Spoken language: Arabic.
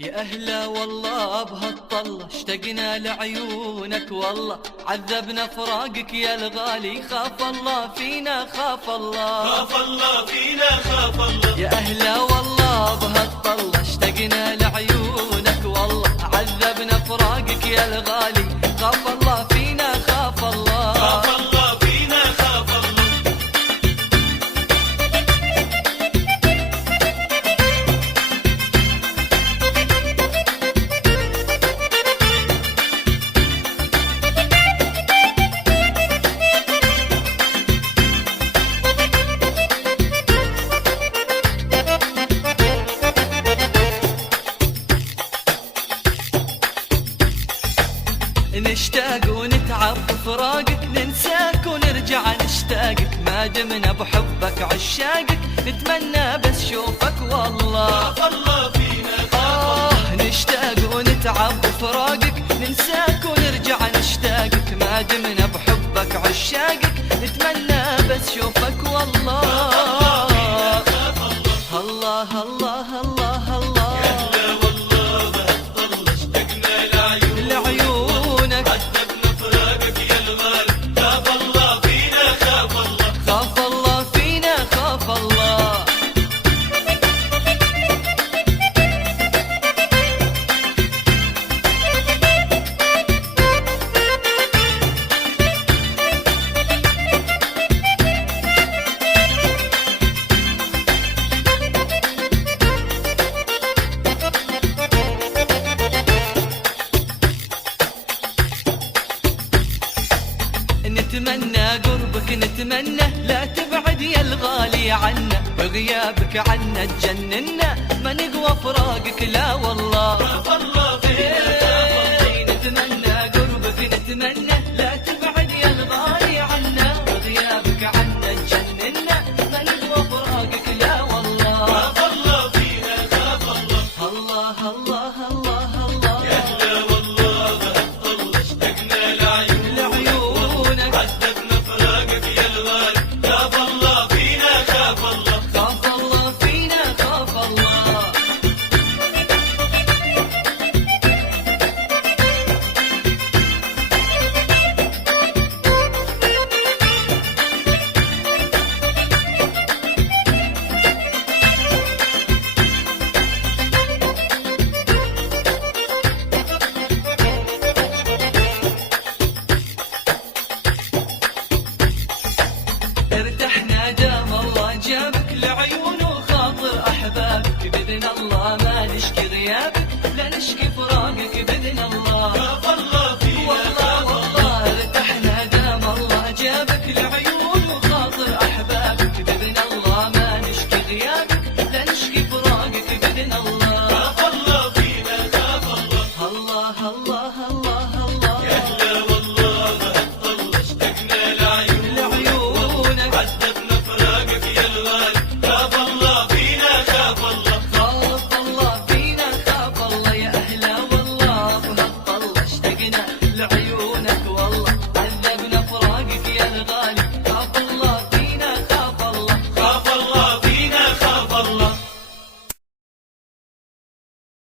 يا أهلا والله بهالطلة اشتقنا لعيونك والله عذبنا فراقك يا الغالي خاف الله فينا خاف الله خاف الله فينا خاف الله. يا أهلا والله بهالطلة اشتقنا لعيونك والله عذبنا فراقك يا الغالي خاف الله فينا خاف الله خاف الله فينا خاف الله. نشتاق ونتعب بفراقك ننساك ونرجع نشتاقك ما دمنا بحبك عشاقك نتمنى بس شوفك والله خاف الله فينا خاف الله. نشتاق ونتعب بفراقك ننساك ونرجع نشتاقك ما دمنا بحبك عشاقك نتمنى بس شوفك والله الله الله الله الله. يا أهلا والله بهالطلة اشتقنا لعيونك عذبنا فراقك يا الغالي خاف الله فينا خاف الله. خاف الله فينا خاف الله. نتمنى قربك نتمنى لا تبعد يا الغالي عنا بغيابك عنا تجننا ما نقوى فراقك لا والله خاف الله فينا خاف الله. نتمنى قربك نتمنى لا تبعد يا الغالي عنا بغيابك عنا تجننا ما نقوى فراقك لا والله خاف الله فينا خاف الله. الله الله الله الله. يا أهلا والله بهالطلة اشتقنا لعيونك عذبنا فراقك يا الغالي خاف الله فينا خاف الله. خاف الله فينا خاف الله. ارتحنا دام الله جابك لعيون وخاطر احبابك باذن الله ما نشكي غيابك لا نشكي فراقك باذن الله خاف الله فينا والله والله ارتحنا دام الله جابك لعيون وخاطر احبابك باذن الله ما نشكي غيابك لا نشكي فراقك باذن الله خاف الله فينا خاف الله. الله الله الله الله.